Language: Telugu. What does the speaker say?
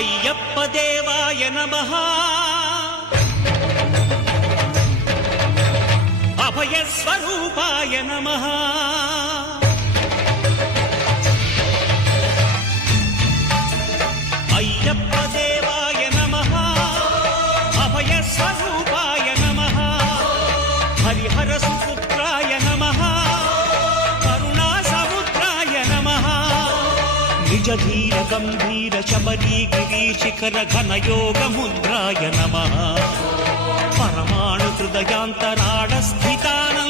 అయ్యప్ప దేవాయ నమః అభయ స్వరూపాయ నమః అయ్యప్ప దేవాయ నమః అభయ స్వరూపాయ నమః హరిహర సుపుత్రాయ నమః కరుణా సముద్రాయ నమః నిజ ధీర గంభీర శబరీ గిరీశిఖర ఘన యోగ ముద్రాయ నమః పరమాణు హృదయాంతరాళ స్థితానంద